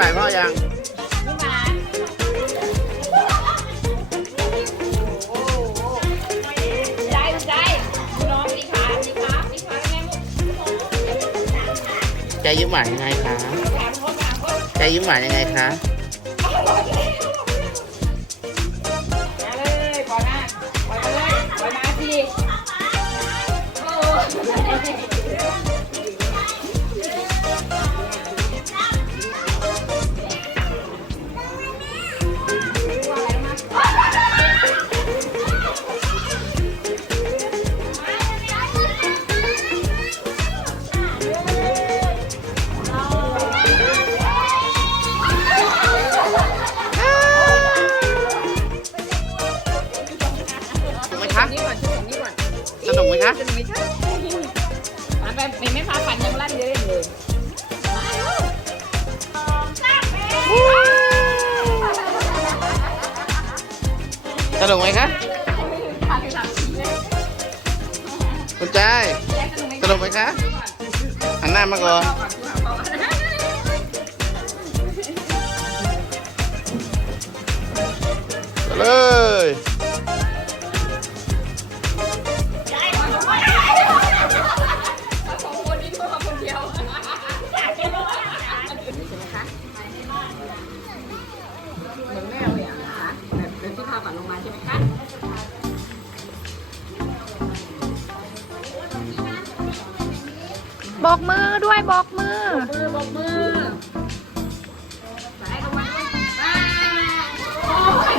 ใส่พ่อยังนี่มาโอ้โหใจใจน้องสีขาสีขาสีขาแม่มุกใจยิ้มหวานยังไงคะถามเขาถามเขาใจยิ้มหวานยังไงคะมาเลยปล่อยมา ปล่อยมาเลยปล่อยมาสิโอ้สนุกไหมคะ นี่ก่อนชุดนี้ก่อนสนุกไหมคะจะไม่ใช่มาไปไม่ไม่พาฟันยังลั่นเยอะเลยมาลูกสามแม่สนุกไหมคะพาไปทำสีเลยคุณใจายสนุกไหมคะหันหน้ามาก่อน บอกมือด้วยบอกมือ มือบอกมือสายลงมาว้าวโอ้ย